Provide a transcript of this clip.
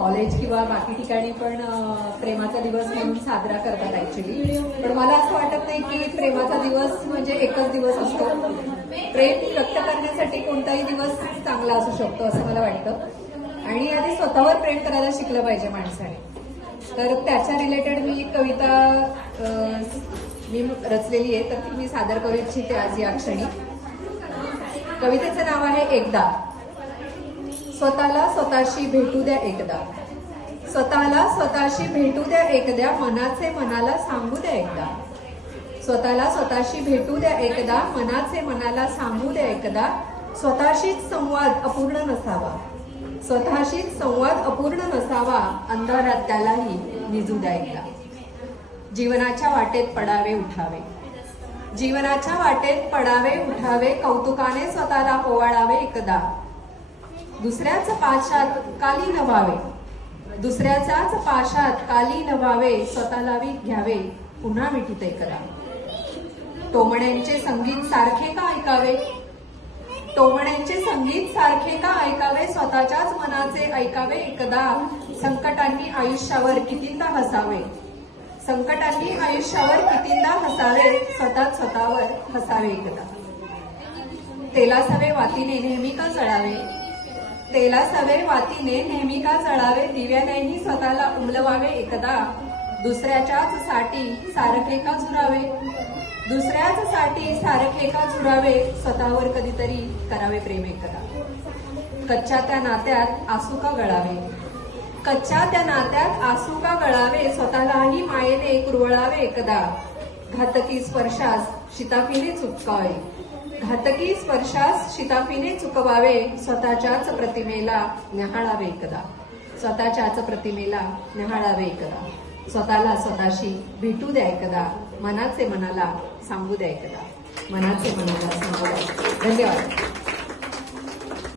College किंवा बाकी ठिकाणी पण प्रेमाचा दिवस म्हणून साजरा करतात ऍक्च्युली. पण मला असं वाटत नाही की प्रेमाचा दिवस म्हणजे एकच दिवस असतो. प्रेम व्यक्त करण्यासाठी कोणताही दिवस चांगला असू शकतो असं मला वाटतं. आणि आधी स्वतःवर प्रेम करायला शिकलं पाहिजे माणसाने. तर त्याच्या रिलेटेड मी एक कविता मी रचलेली आहे, तर ती मी सादर करू इच्छिते आज या क्षणी. कवितेचं नाव आहे एकदा. स्वतःला स्वतःशी भेटू द्या एकदा. स्वतःला स्वतःशी भेटू द्या एकदा, मनाचे मनाला सांगू द्या एकदा. स्वतःला स्वतःशी भेटू द्या एकदा, मनाचे मनाला सांगू द्या एकदा. स्वतःशीच संवाद अपूर्ण नसावा. स्वतःशीच संवाद अपूर्ण नसावा, अंधारात त्यालाही निजू द्या एकदा. जीवनाच्या वाटेत पडावे उठावे. जीवनाच्या वाटेत पडावे उठावे, कौतुकाने स्वतःला ओवाळावे एकदा. दुसऱ्याच पाशात काली नवावे. दुसऱ्याचाच पाशात काली नवावे, स्वतःला घ्यावे पुन्हा मिठीत एकदा. टोमण्यांचे संगीत सारखे का ऐकावे. टोमण्यांचे संगीत सारखे का ऐकावे, स्वतःच्याच मनाचे ऐकावे एकदा. संकटांनी आयुष्यावर कितींदा हसावे. संकटांनी आयुष्यावर कितींदा हसावे, स्वतःवर हसावे एकदा. तेलासवे वातीने नेहमी का जळावे. तेलासवे वातीने नेहमी का जळावे, दिव्यानेही स्वतःला उमलवावे एकदा. दुसऱ्याच्याच साठी सारखे का झुरावे. दुसऱ्याच साठी सारखे का झुरावे, स्वतःवर कधीतरी करावे प्रेम एकदा. कच्च्या त्या नात्यात आसू का गळावे. कच्च्या त्या नात्यात आसू का गळावे, स्वतःलाही मायेने कुरवळावे एकदा. घातकी स्पर्शास शिताफीने चुकवावे. घातकी स्पर्शास शिताफीने चुकवावे, स्वतःच्याच प्रतिमेला न्याहाळावे एकदा. स्वतःच्याच प्रतिमेला न्याहाळावे एकदा. स्वतःला स्वतःशी भेटू द्या एकदा, मनाचे मनाला सांगू द्या एकदा. मनाचे मनाला सांगू द्या. धन्यवाद.